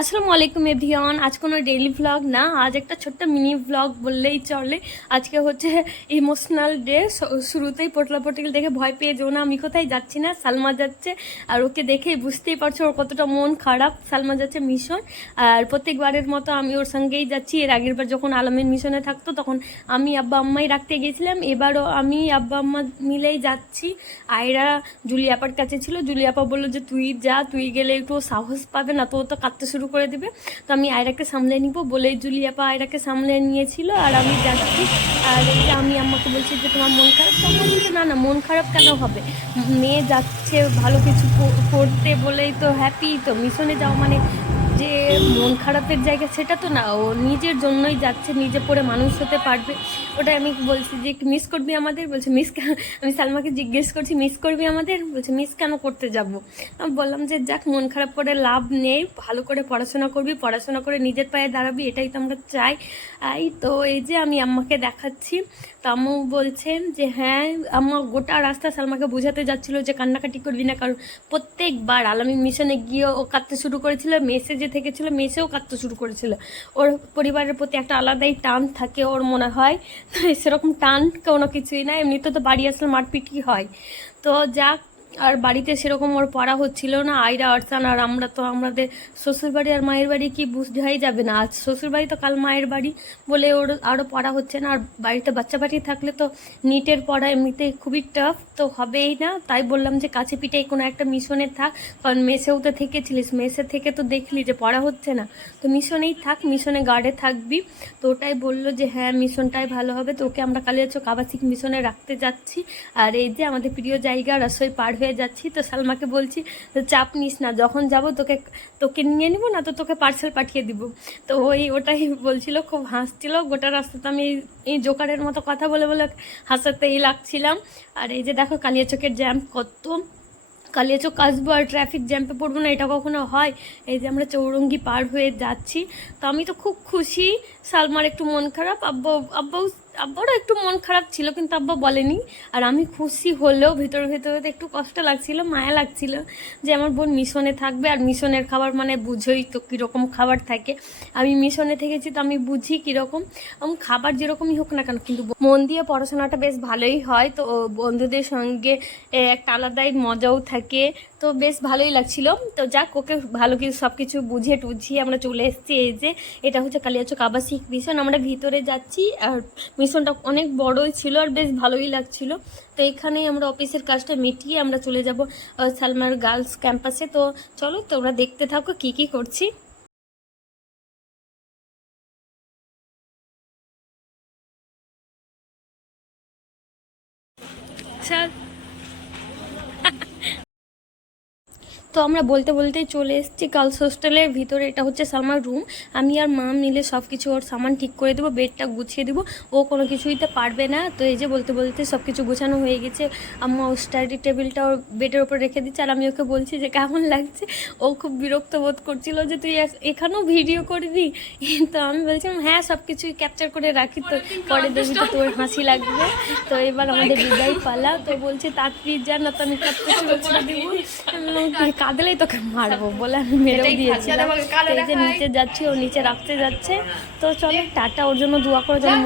আসসালামু আলাইকুম এভরিওয়ান। আজ কোনো ডেইলি ভ্লগ না, আজ একটা ছোট্ট মিনি ভ্লগ বললেই চলে। আজকে হচ্ছে ইমোশনাল ডে শুরুতেই পটলা পটিল দেখে ভয় পেয়ে যেও না, আমি কোথায় যাচ্ছি না, সালমা যাচ্ছে। আর ওকে দেখেই বুঝতেই পারছ, ওর কতটা মন খারাপ, সালমা যাচ্ছে মিশন আর প্রত্যেকবারের মতো আমি ওর সঙ্গেই যাচ্ছি। এর আগের বার যখন আলমের মিশনে থাকতো, তখন আমি আব্বা আম্মাই রাখতে গেছিলাম এবারও আমি আব্বা আম্মা মিলেই যাচ্ছি। আয়রা জুলিয়াপার কাছে ছিল। জুলিয়াপা বলল যে, তুই যা, তুই গেলে একটু সাহস পাবে না তো তো কাঁদতে শুরু করে দেবে। তো আমি আয়রাকে সামলে নিব। বলে জুলিয়াপা আয়রাকে সামলে নিয়েছিল আর আমি যাচ্ছি আর আমি আমাকে বলছি যে তোমার মন খারাপ? তো আমার বলছে, না না, মন খারাপ কেন হবে? মেয়ে যাচ্ছে ভালো কিছু করতে বলেই তো হ্যাপি তো মিশনে যাওয়া মানে যে মন খারাপের জায়গা সেটা তো না, ও নিজের জন্যই যাচ্ছে, নিজে পড়ে মানুষ হতে পারবে। ওটাই আমি বলছি যে মিস করবি আমাদের? বলছে মিস আমি সালমাকে জিজ্ঞেস করছি মিস করবি আমাদের? বলছে মিস কেন করতে যাব? আমি বললাম যে, যাক, মন খারাপ করে লাভ নেই, ভালো করে পড়াশোনা করবি, পড়াশোনা করে নিজের পায়ে দাঁড়াবি, এটাই তো আমরা চাই। আই, তো এই যে আমি আম্মাকে দেখাচ্ছি, তো আম্মু বলছেন যে হ্যাঁ আম্মা গোটা রাস্তা সালমাকে বোঝাতে যাচ্ছিল যে কান্নাকাটি করবি না, কারণ প্রত্যেকবার আলামী মিশনে গিয়ে ও কাঁদতে শুরু করেছিল মেসে যে থেকেছিল মেসেও কাঁদতে শুরু করেছিল। ওর পরিবারের প্রতি একটা আলাদাই টান থাকে ওর মনে হয়। সেরকম টান কোনো কিছুই না এমনিতে তো বাড়ি আসলে মারপিটই হয়। তো যাক আর বাড়িতে সেরকম ওর পড়া হচ্ছিল না আয়রা আরসান আর আমরা তো আমাদের শ্বশুরবাড়ি আর মায়ের বাড়ি কি বুঝাই যাবে না। আজ শ্বশুরবাড়ি তো কাল মায়ের বাড়ি বলে ওর আরও পড়া হচ্ছে না, আর বাড়িতে বাচ্চা পাটি থাকলে তো নিটের পড়া এমনিতে খুবই টাফ তো হবেই না। তাই বললাম যে কাছে পিঠেই কোনো একটা মিশনে থাক, কারণ মেসেও তো থেকেছিলিস, মেসে থেকে তো দেখলি যে পড়া হচ্ছে না। তো মিশনেই থাক, মিশনে গার্ডে থাকবি। তো ওটাই বলল যে হ্যাঁ মিশনটাই ভালো হবে। তো ওকে আমরা কালিয়াচক আবাসিক মিশনে রাখতে যাচ্ছি। আর এই যে আমাদের প্রিয় জায়গা রসোই পার হয়ে যাচ্ছি, তো সালমাকে বলছি চাপ নিস না, যখন যাব তোকে তোকে নিয়ে নিব না তো তোকে পার্সেল পাঠিয়ে দিব। তো ওই ওটাই বলছিল, খুব হাসছিল। গোটা রাস্তাতে আমি এই- জোকারের মতো কথা বলে বলে হাসাতেই লাগছিলাম। আর এই যে দেখো কালিয়াচকের জ্যাম কত কালিয়াচক আসব আর ট্রাফিক জ্যাম্পে পড়ব না, এটা কখনো হয়? এই যে আমরা চৌরঙ্গি পার হয়ে যাচ্ছি। তো আমি তো খুব খুশি, সালমার একটু মন খারাপ, আব্বা আব্বাও আব্বারও একটু মন খারাপ ছিল, কিন্তু আব্বা বলেনি। আর আমি খুশি হলেও ভিতরে ভিতরে একটু কষ্ট লাগছিল, মায়া লাগছিল যে আমার বোন মিশনে থাকবে। আর মিশনের খাবার মানে বুঝোই তো কীরকম খাবার থাকে। আমি মিশনে থেকেছি তো আমি বুঝি কীরকম। খাবার যেরকমই হোক না কেন, কিন্তু মন দিয়ে পড়াশোনাটা বেশ ভালোই হয়। তো বন্ধুদের সঙ্গে একটা আলাদাই মজাও থাকে। তো বেশ ভালোই লাগছিল। তো যাক, ওকে ভালো কিছু সব কিছু বুঝিয়ে টুঝিয়ে আমরা চলে এসেছি। এই যে, এটা হচ্ছে কালিয়াচক আবাসিক মিশন আমরা ভিতরে যাচ্ছি, আর মিশনটা অনেক বড়ই ছিল আর বেশ ভালোই লাগছিল। তো এখানেই আমরা অফিসের কাজটা মিটিয়ে আমরা চলে যাব সালমার গার্লস ক্যাম্পাসে তো চলো, তোমরা দেখতে থাকো কি কি করছি। চল তো আমরা বলতে বলতেই চলে এসেছি গার্লস হোস্টেলের ভিতরে এটা হচ্ছে সালমার রুম আমি আর মা মিলে সব কিছু ওর সামান ঠিক করে দেবো বেডটা গুছিয়ে দেবো। ও কোনো কিছুইতে পারবে না। তো এই যে বলতে বলতে সব কিছু গোছানো হয়ে গেছে। আম্মা ও স্টাডি টেবিলটা ওর বেডের ওপর রেখে দিচ্ছে। আর আমি ওকে বলছি যে কেমন লাগছে? ও খুব বিরক্ত বোধ করছিল যে তুই এখানেও ভিডিও করবি তো আমি বলছিলাম হ্যাঁ সব কিছুই ক্যাপচার করে রাখি তো। পরে দেখবি তো তোর হাসি লাগবে। তো এবার আমাদের বিদায় পালা। তো বলছে তাড়াতাড়ি যা না তো আমি শুরু করে দিব। কাঁদলেই তোকে মারবো বলে আমি মেরেও দিয়েছিলাম নিচে যাচ্ছি ও নিচে রাখতে যাচ্ছে। তো চলো টাটা ওর জন্য দোয়া করে যেন